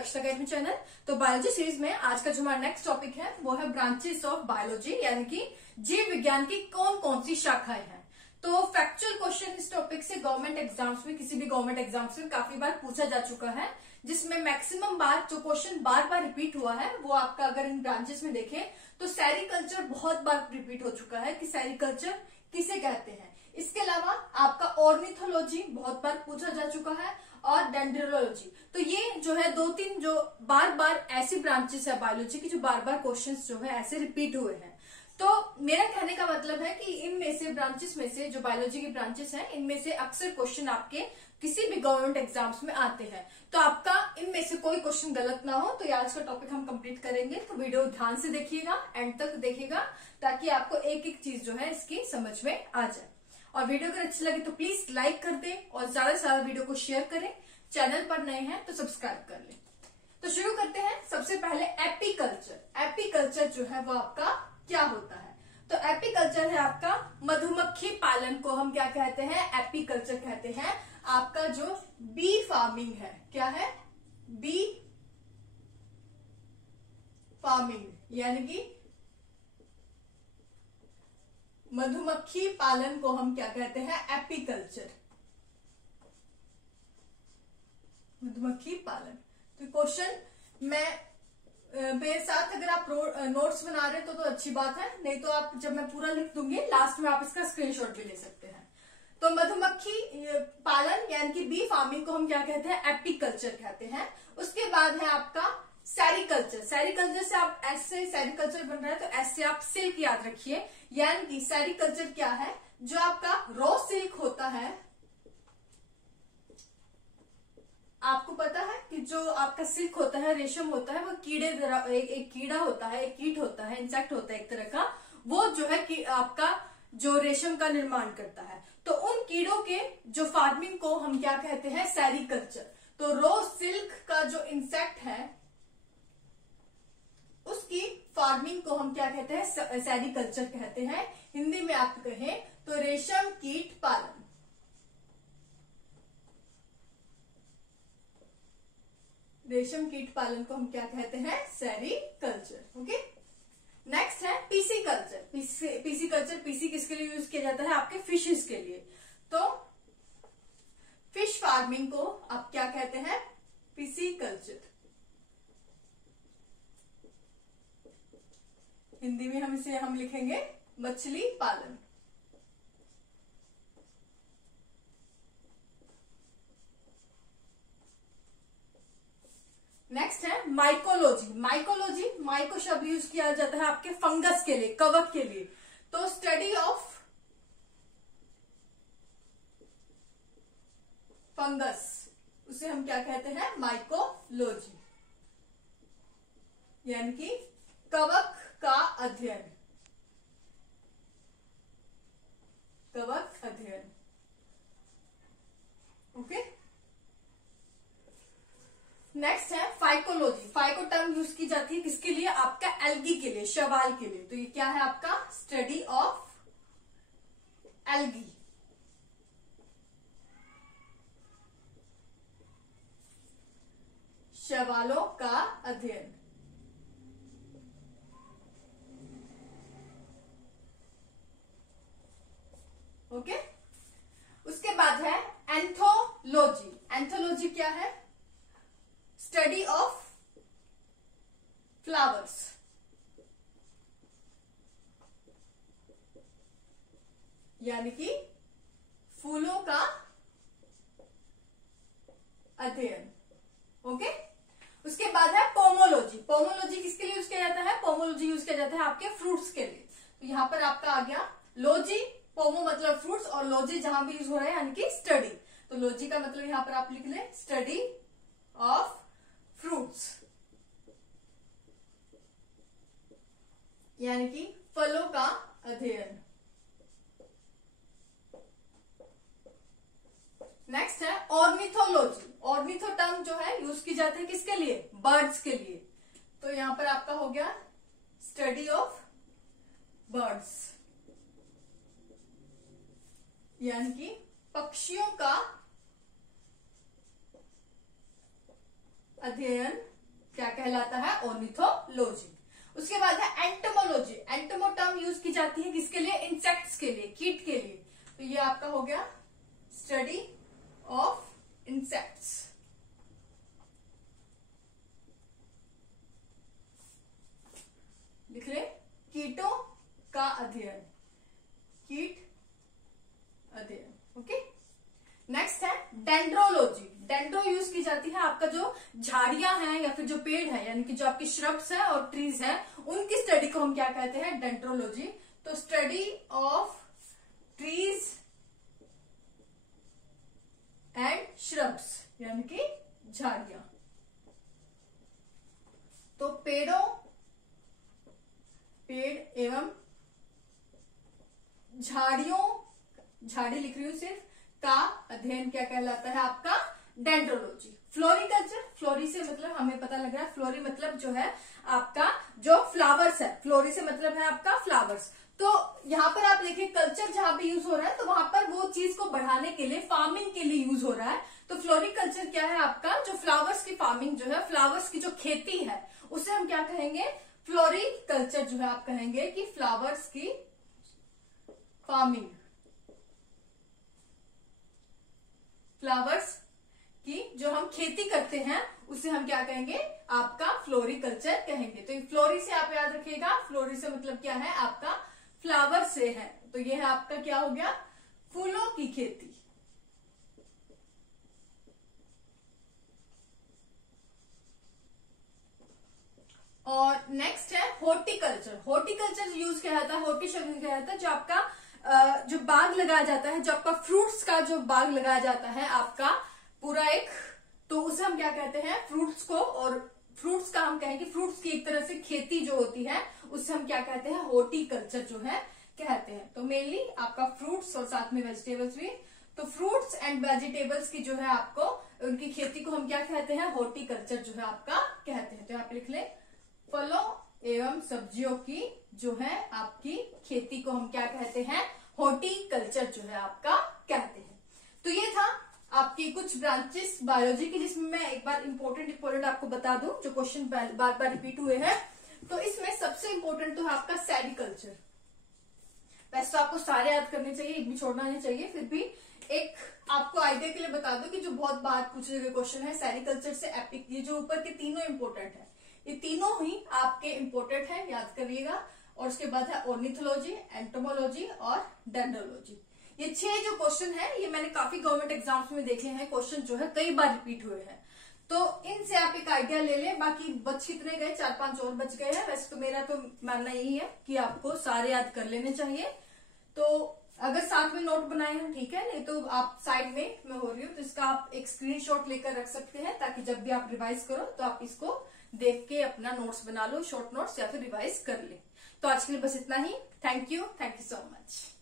Lakshita academy channel. तो biology series में आज का जो हमारा नेक्स्ट टॉपिक है वो है ब्रांचेस ऑफ बायोलॉजी, यानी कि जीव विज्ञान की कौन कौन सी शाखाएं हैं। तो फैक्चुअल क्वेश्चन इस टॉपिक से गवर्नमेंट एग्जाम्स में, किसी भी गवर्नमेंट एग्जाम्स में काफी बार पूछा जा चुका है, जिसमें मैक्सिमम बार जो क्वेश्चन बार बार रिपीट हुआ है वो आपका अगर इन ब्रांचेस में देखें तो सेरिकल्चर बहुत बार रिपीट हो चुका है कि सेरिकल्चर किसे कहते हैं। इसके अलावा आपका ऑर्निथोलॉजी बहुत बार पूछा जा चुका है और डेंड्रोलॉजी। तो ये जो है दो तीन जो बार बार ऐसी ब्रांचेस है बायोलॉजी की जो बार बार क्वेश्चंस जो है ऐसे रिपीट हुए हैं। तो मेरा कहने का मतलब है कि इनमें से ब्रांचेस में से जो बायोलॉजी की ब्रांचेस हैं इनमें से अक्सर क्वेश्चन आपके किसी भी गवर्नमेंट एग्जाम्स में आते हैं। तो आपका इनमें से कोई क्वेश्चन गलत ना हो, तो ये आज का टॉपिक हम कंप्लीट करेंगे। तो वीडियो ध्यान से देखिएगा, एंड तक देखिएगा, ताकि आपको एक एक चीज जो है इसकी समझ में आ जाए। और वीडियो अगर अच्छी लगे तो प्लीज लाइक कर दें और ज्यादा से ज्यादा वीडियो को शेयर करें। चैनल पर नए हैं तो सब्सक्राइब कर लें। तो शुरू करते हैं। सबसे पहले एपीकल्चर। एपीकल्चर जो है वो आपका क्या होता है? तो एपीकल्चर है आपका मधुमक्खी पालन को हम क्या कहते हैं? एपीकल्चर कहते हैं। आपका जो बी फार्मिंग है, क्या है? बी फार्मिंग, यानी कि मधुमक्खी पालन को हम क्या कहते हैं? एपीकल्चर, मधुमक्खी पालन। तो क्वेश्चन मेरे साथ अगर आप नोट्स बना रहे हो तो अच्छी बात है, नहीं तो आप जब मैं पूरा लिख दूंगी लास्ट में आप इसका स्क्रीनशॉट भी ले सकते हैं। तो मधुमक्खी पालन यानी कि बी फार्मिंग को हम क्या कहते हैं? एपीकल्चर कहते हैं। उसके बाद है आपका सेरिकल्चर। सेरिकल्चर से आप ऐसे सेरिकल्चर बन रहा है तो ऐसे आप सिल्क याद रखिए, यानी कि सेरिकल्चर क्या है? जो आपका रॉ सिल्क होता है, आपको पता है कि जो आपका सिल्क होता है, रेशम होता है, वो कीड़े एक कीड़ा होता है, एक कीट होता है, इंसेक्ट होता है एक तरह का, वो जो है कि आपका जो रेशम का निर्माण करता है। तो उन कीड़ों के जो फार्मिंग को हम क्या कहते हैं? सेरिकल्चर। तो रॉ सिल्क का जो इंसेक्ट है उसकी फार्मिंग को हम क्या कहते हैं? सेरिकल्चर कहते हैं। हिंदी में आप कहें तो रेशम कीट पालन। रेशम कीट पालन को हम क्या कहते हैं? सेरिकल्चर। ओके। नेक्स्ट है PC culture. PC culture, PC किसके लिए यूज किया जाता है? आपके फिशेस के लिए। तो फिश फार्मिंग को आप क्या कहते हैं? PC culture. हिंदी में हम लिखेंगे मछली पालन। नेक्स्ट है माइकोलॉजी। माइकोलॉजी, माइको शब्द यूज किया जाता है आपके फंगस के लिए, कवक के लिए। तो स्टडी ऑफ फंगस, उसे हम क्या कहते हैं? माइकोलॉजी, यानी कि कवक का अध्ययन। कवक अध्ययन। ओके। नेक्स्ट है फाइकोलॉजी। फाइको टर्म यूज की जाती है किसके लिए? आपका एल्गी के लिए, शैवाल के लिए। तो ये क्या है आपका? Study of algae. शैवालों का अध्ययन। ओके। उसके बाद है एंथोलॉजी। एंथोलॉजी क्या है? स्टडी ऑफ फ्लावर्स, यानी कि फूलों का अध्ययन। ओके। उसके बाद है पोमोलॉजी। पोमोलॉजी किसके लिए यूज किया जाता है? पोमोलॉजी यूज किया जाता है आपके फ्रूट्स के लिए। तो यहां पर आपका आ गया लॉजी, पोमो मतलब फ्रूट्स, और लॉजी जहां भी यूज हो रहा है यानी कि स्टडी। तो लॉजी का मतलब यहां पर आप लिख लें स्टडी ऑफ फ्रूट्स, यानी कि फलों का अध्ययन। नेक्स्ट है ऑर्निथोलॉजी। ऑर्निथो टर्म जो है यूज की जाती है किसके लिए? बर्ड्स के लिए। तो यहां पर आपका हो गया स्टडी ऑफ बर्ड्स, यानी कि पक्षियों का अध्ययन कहलाता है? ऑर्निथोलॉजी। उसके बाद है एंटोमोलॉजी। एंटोमो टर्म यूज की जाती है किसके लिए? इंसेक्ट्स के लिए, कीट के लिए। तो ये आपका हो गया स्टडी ऑफ इंसेक्ट्स। लिख ले, कीटों का अध्ययन, कीट अध्ययन। ओके, नेक्स्ट है डेंड्रोलॉजी। डेंड्रो यूज की जाती है आपका जो झाड़ियां हैं या फिर जो पेड़ है, यानी कि जो आपकी श्रब्स है और ट्रीज है, उनकी स्टडी को हम क्या कहते हैं? डेंड्रोलॉजी। तो study of trees and shrubs, यानी कि झाड़ियां। तो पेड़ एवं झाड़ियों, झाड़ी लिख रही हूं सिर्फ, का अध्ययन क्या कहलाता है? आपका डेंड्रोलॉजी। फ्लोरिकल्चर, फ्लोरी से मतलब हमें पता लग रहा है, फ्लोरी मतलब जो है आपका जो फ्लावर्स है, फ्लोरी से मतलब है आपका फ्लावर्स। तो यहाँ पर आप देखिए कल्चर जहां पे यूज हो रहा है तो वहां पर वो चीज को बढ़ाने के लिए, फार्मिंग के लिए यूज हो रहा है। तो फ्लोरिकल्चर क्या है आपका? जो फ्लावर्स की फार्मिंग जो है, फ्लावर्स की जो खेती है, उसे हम क्या कहेंगे? फ्लोरिकल्चर जो है आप कहेंगे कि फ्लावर्स की फार्मिंग, फ्लावर्स की जो हम खेती करते हैं उसे हम क्या कहेंगे? आपका फ्लोरिकल्चर कहेंगे। तो फ्लोरी से आप याद रखिएगा, फ्लोरी से मतलब क्या है? आपका फ्लावर से है। तो ये है आपका क्या हो गया? फूलों की खेती। और नेक्स्ट है हॉर्टिकल्चर। हॉर्टिकल्चर यूज किया जाता है, हॉर्टी शब्द किया जाता है जो आपका जो बाग लगाया जाता है, जो आपका फ्रूट्स का जो बाग लगाया जाता है आपका पूरा एक, तो उसे हम क्या कहते हैं? फ्रूट्स को। और फ्रूट्स का हम कहेंगे, फ्रूट्स की एक तरह से खेती जो होती है उससे हम क्या कहते हैं? हॉर्टिकल्चर जो है कहते हैं। तो मेनली आपका फ्रूट्स और साथ में वेजिटेबल्स भी। तो फ्रूट्स एंड वेजिटेबल्स की जो है आपको उनकी खेती को हम क्या कहते हैं? हॉर्टिकल्चर जो है आपका कहते हैं। तो यहाँ पे लिख ले, फलों एवं सब्जियों की जो है आपकी खेती को हम क्या कहते हैं? हॉर्टिकल्चर जो है आपका कहते हैं। तो ये था आपकी कुछ ब्रांचेस बायोलॉजी की, जिसमें मैं एक बार इंपॉर्टेंट आपको बता दूं जो क्वेश्चन बार बार रिपीट हुए हैं। तो इसमें सबसे इंपॉर्टेंट तो है आपका सेरिकल्चर। वैसे तो आपको सारे याद करने चाहिए, एक भी छोड़ना नहीं चाहिए, फिर भी एक आपको आइडिया के लिए बता दो कि जो बहुत बार पूछे गए क्वेश्चन है सेरिकल्चर से एपिक, ये जो ऊपर के तीनों इंपॉर्टेंट है, ये तीनों ही आपके इंपॉर्टेंट है, याद करिएगा। और उसके बाद है ऑर्निथोलॉजी, एंटोमोलॉजी और डेंड्रोलॉजी। ये 6 जो क्वेश्चन है ये मैंने काफी गवर्नमेंट एग्जाम्स में देखे हैं, क्वेश्चन जो है कई बार रिपीट हुए हैं। तो इनसे आप एक आइडिया ले लें। बाकी बच कितने गए? 4-5 और बच गए हैं। वैसे तो मेरा तो मानना यही है कि आपको सारे याद कर लेने चाहिए। तो अगर साथ में नोट बनाए हैं ठीक है, नहीं तो आप साइड में मैं हो रही हूँ तो इसका आप एक स्क्रीनशॉट लेकर रख सकते हैं, ताकि जब भी आप रिवाइज करो तो आप इसको देख के अपना नोट्स बना लो, शॉर्ट नोट्स, या फिर रिवाइज कर ले। तो आज के लिए बस इतना ही। Thank you so much.